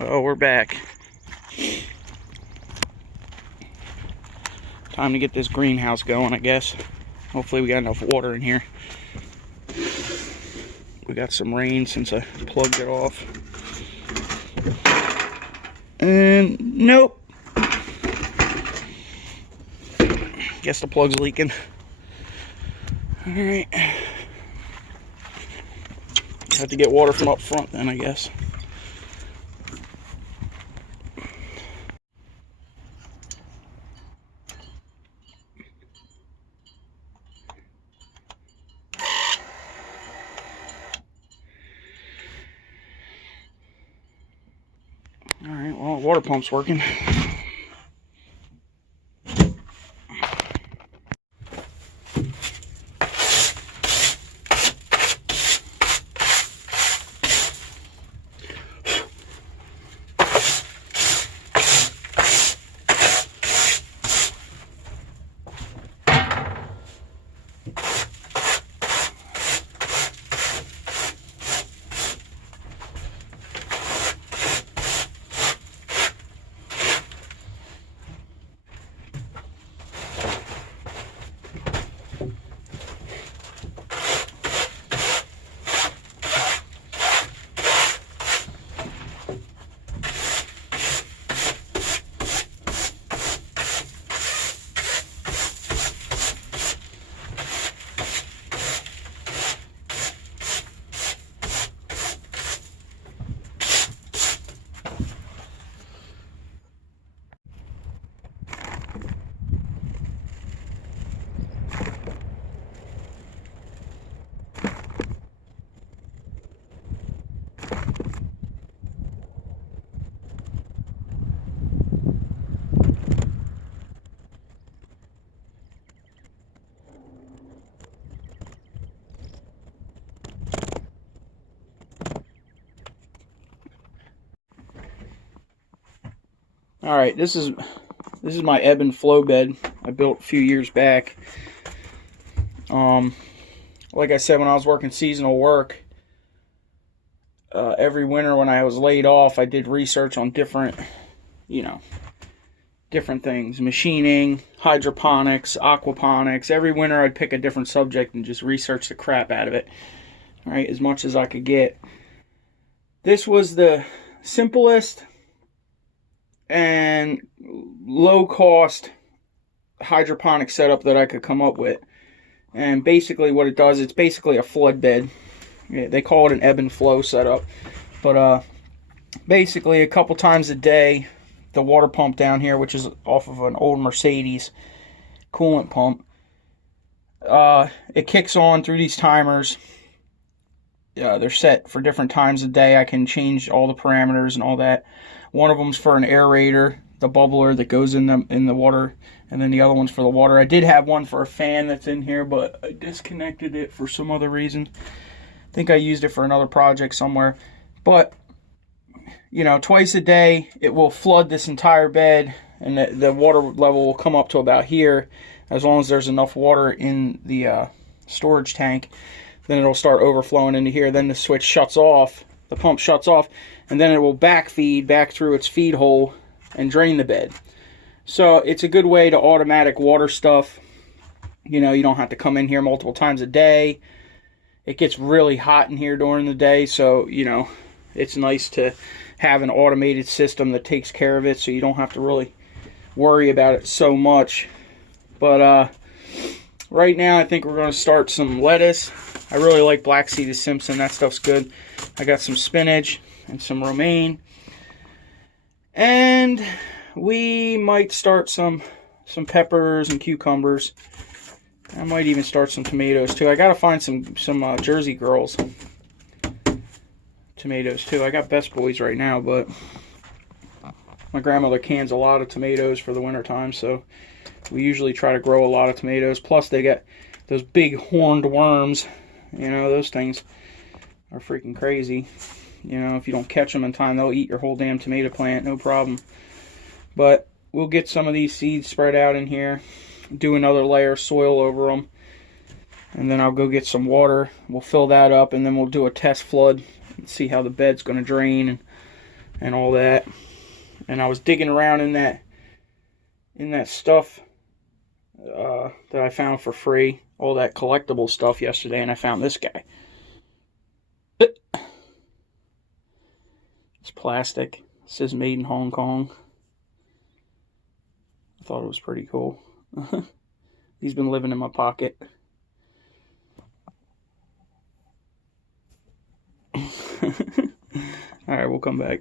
Oh, we're back. Time to get this greenhouse going, I guess. Hopefully we got enough water in here. We got some rain since I plugged it off. And nope. Guess the plug's leaking. Alright. Have to get water from up front then, I guess. Alright, well, water pump's working. All right, this is my ebb and flow bed I built a few years back. Like I said, when I was working seasonal work, every winter when I was laid off, I did research on different things: machining, hydroponics, aquaponics. Every winter I'd pick a different subject and just research the crap out of it, all right, as much as I could get. This was the simplest and low-cost hydroponic setup that I could come up with. And basically what it does, it's basically a flood bed. They call it an ebb and flow setup. But basically a couple times a day, the water pump down here, which is off of an old Mercedes coolant pump, it kicks on through these timers. They're set for different times of day. I can change all the parameters and all that. One of them's for an aerator, the bubbler that goes in the water, and then the other one's for the water. I did have one for a fan that's in here, but I disconnected it for some other reason. I think I used it for another project somewhere. But, twice a day, it will flood this entire bed, and the water level will come up to about here. As long as there's enough water in the storage tank, then it'll start overflowing into here. Then the switch shuts off, the pump shuts off, and then it will backfeed back through its feed hole and drain the bed. So it's a good way to automatic water stuff. You don't have to come in here multiple times a day. It gets really hot in here during the day, so it's nice to have an automated system that takes care of it, so you don't have to really worry about it so much. But right now I think we're going to start some lettuce. I really like black seeded Simpson. That stuff's good. I got some spinach and some romaine, and we might start some peppers and cucumbers. I might even start some tomatoes too. I gotta find some Jersey Girls tomatoes too. I got Best Boys right now, but my grandmother cans a lot of tomatoes for the winter time, so we usually try to grow a lot of tomatoes. Plus they got those big horned worms. Those things are freaking crazy. If you don't catch them in time, they'll eat your whole damn tomato plant, no problem. But we'll get some of these seeds spread out in here, do another layer of soil over them, and then I'll go get some water. We'll fill that up, and then we'll do a test flood and see how the bed's going to drain and and all that. And I was digging around in that stuff that I found for free, all that collectible stuff yesterday, and I found this guy. It's plastic. It says made in Hong Kong. I thought it was pretty cool. He's been living in my pocket. Alright, we'll come back.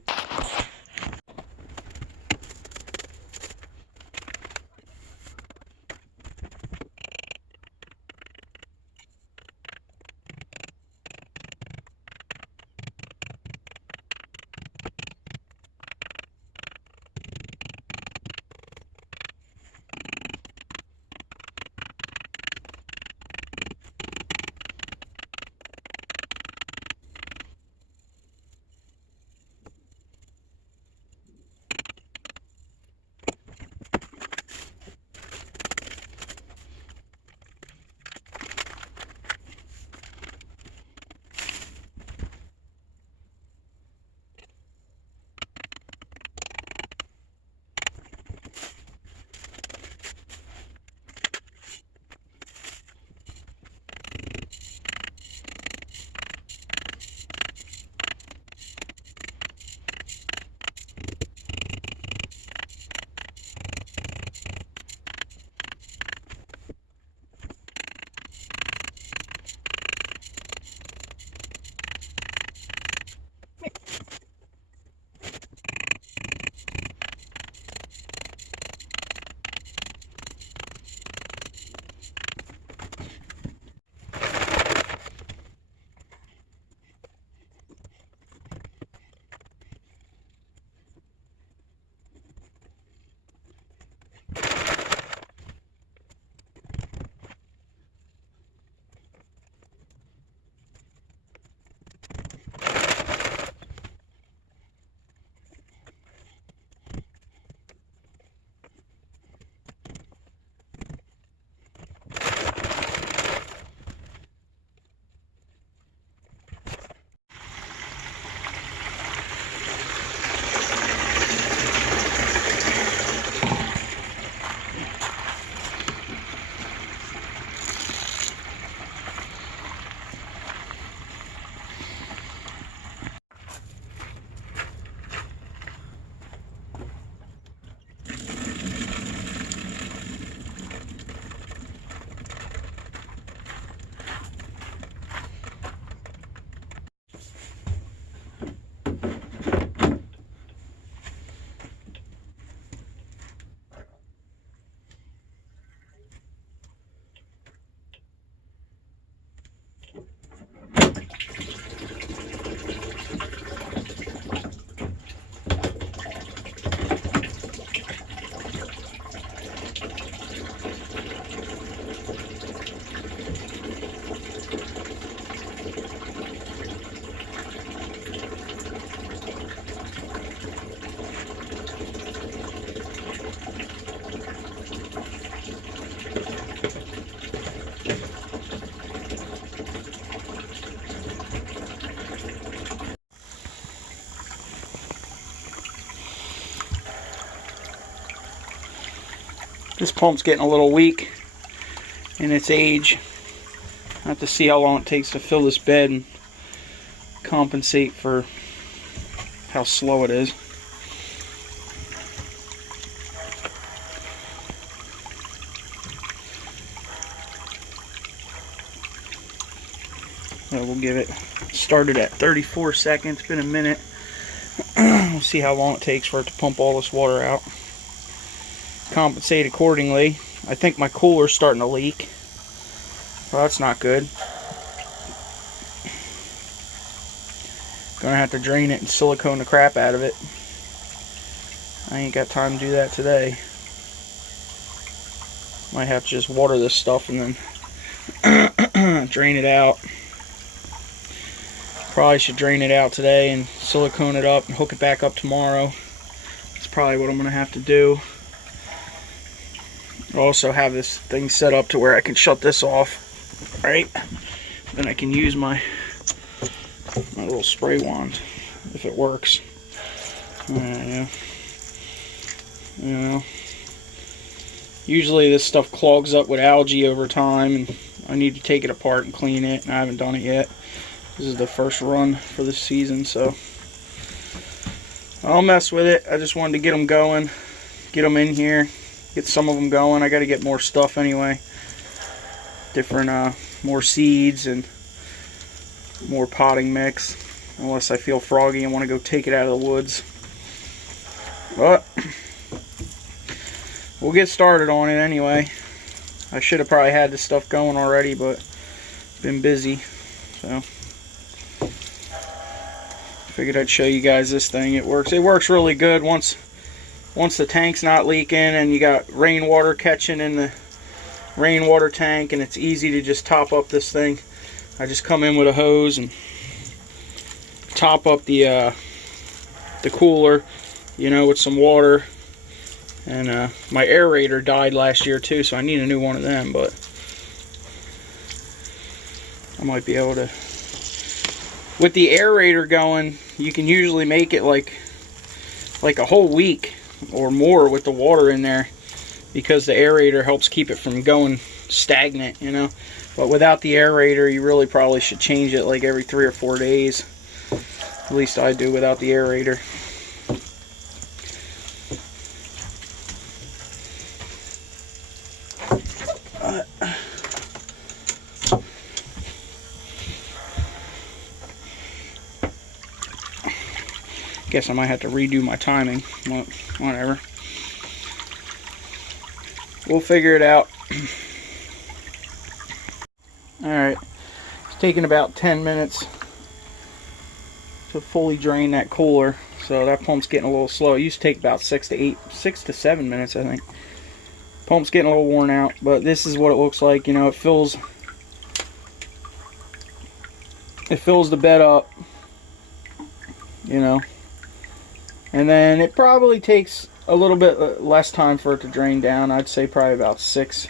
This pump's getting a little weak in its age. I have to see how long it takes to fill this bed and compensate for how slow it is. So we'll give it started at 34 seconds. It's been a minute. We'll see how long it takes for it to pump all this water out. Compensate accordingly. I think my cooler's starting to leak. Well, that's not good. Gonna have to drain it and silicone the crap out of it. I ain't got time to do that today. Might have to just water this stuff and then drain it out. Probably should drain it out today and silicone it up and hook it back up tomorrow. That's probably what I'm gonna have to do. I also have this thing set up to where I can shut this off, right? Then I can use my little spray wand if it works. Yeah. You know, usually this stuff clogs up with algae over time, and I need to take it apart and clean it, and I haven't done it yet. This is the first run for this season, so I'll mess with it. I just wanted to get them going, get them in here, get some of them going. I got to get more stuff anyway. Different, more seeds and more potting mix, unless I feel froggy and want to go take it out of the woods. But we'll get started on it anyway. I should have probably had this stuff going already, but been busy, so figured I'd show you guys this thing. It works really good once the tank's not leaking and you got rainwater catching in the rainwater tank, and it's easy to just top up this thing. I just come in with a hose and top up the cooler, you know, with some water. And my aerator died last year too, so I need a new one of them, but I might be able to. With the aerator going, you can usually make it like a whole week or more with the water in there, because the aerator helps keep it from going stagnant, you know. But without the aerator, you really probably should change it like every 3 or 4 days. At least I do without the aerator. Guess I might have to redo my timing. Well, whatever. We'll figure it out. Alright. It's taking about 10 minutes to fully drain that cooler. So that pump's getting a little slow. It used to take about 6 to 7 minutes, I think. Pump's getting a little worn out, but this is what it looks like. You know, it fills the bed up, you know. And then it probably takes a little bit less time for it to drain down. I'd say probably about 6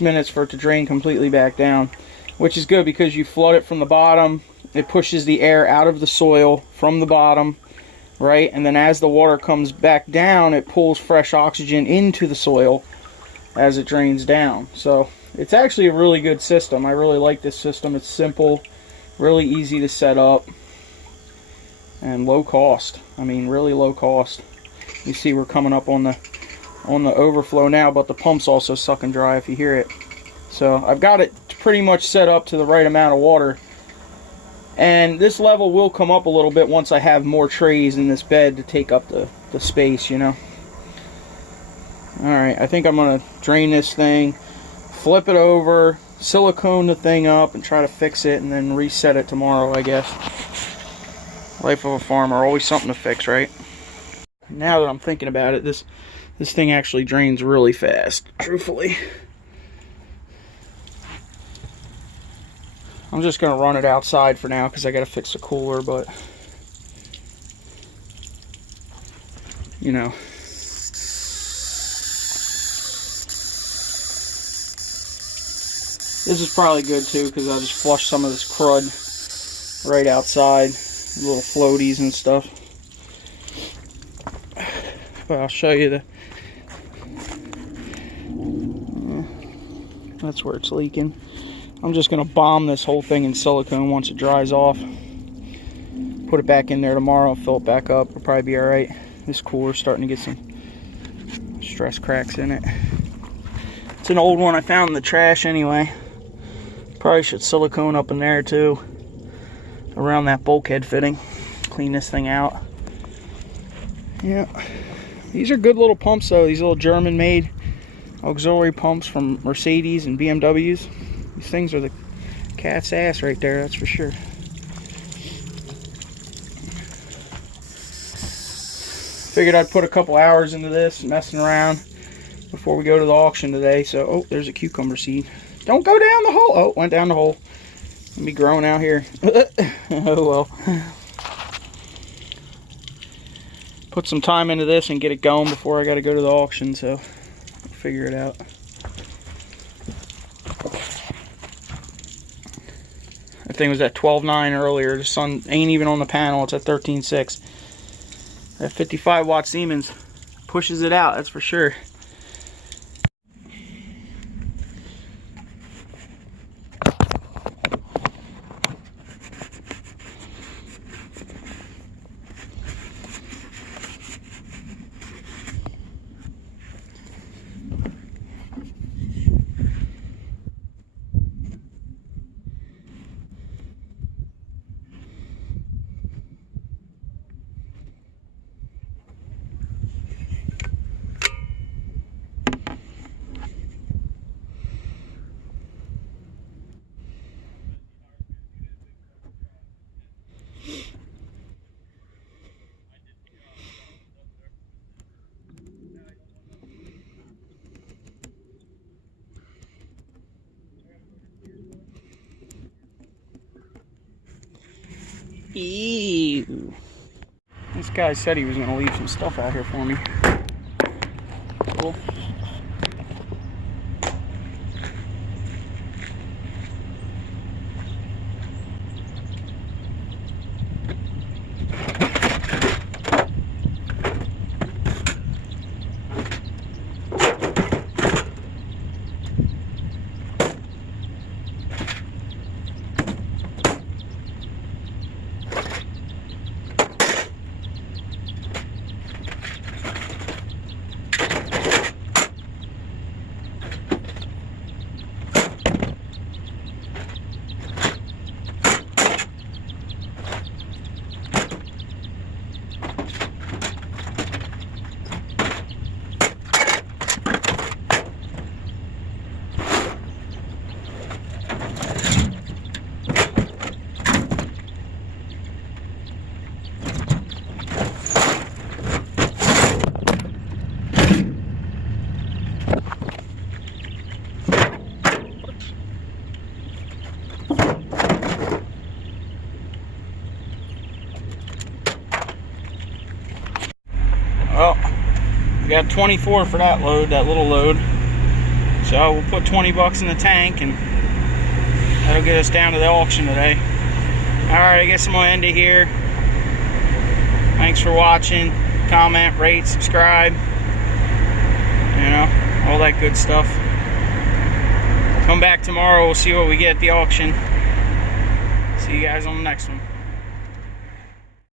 minutes for it to drain completely back down, which is good because you flood it from the bottom. It pushes the air out of the soil from the bottom, right? And then as the water comes back down, it pulls fresh oxygen into the soil as it drains down. So it's actually a really good system. I really like this system. It's simple, really easy to set up, and low cost. I mean, really low cost. You see we're coming up on the overflow now, but the pump's also sucking dry if you hear it. So I've got it pretty much set up to the right amount of water. And this level will come up a little bit once I have more trays in this bed to take up the space, you know. Alright, I think I'm going to drain this thing, flip it over, silicone the thing up, and try to fix it, and then reset it tomorrow, I guess. Life of a farmer, always something to fix, right? Now that I'm thinking about it, this thing actually drains really fast, truthfully. I'm just going to run it outside for now because I got to fix the cooler, but you know. This is probably good too because I just flushed some of this crud right outside. Little floaties and stuff. But I'll show you that's where it's leaking. I'm just going to bomb this whole thing in silicone once it dries off. Put it back in there tomorrow, fill it back up. It'll probably be alright. This cooler's starting to get some stress cracks in it. It's an old one I found in the trash anyway. Probably should silicone up in there too, around that bulkhead fitting. Clean this thing out. Yeah, these are good little pumps though. These little German made auxiliary pumps from Mercedes and BMWs. These things are the cat's ass right there, that's for sure. Figured I'd put a couple hours into this, messing around, before we go to the auction today. So, oh, there's a cucumber seed. Don't go down the hole. Oh, went down the hole. Let me growing out here. Oh well. Put some time into this and get it going before I got to go to the auction, so I'll figure it out. That thing was at 12.9 earlier. The sun ain't even on the panel. It's at 13.6. That 55 watt Siemens pushes it out, that's for sure. Ew. This guy said he was going to leave some stuff out here for me. Cool. Well, we got 24 for that load, that little load. So we'll put 20 bucks in the tank and that'll get us down to the auction today. Alright, I guess I'm going to end it here. Thanks for watching. Comment, rate, subscribe. You know, all that good stuff. Come back tomorrow, we'll see what we get at the auction. See you guys on the next one.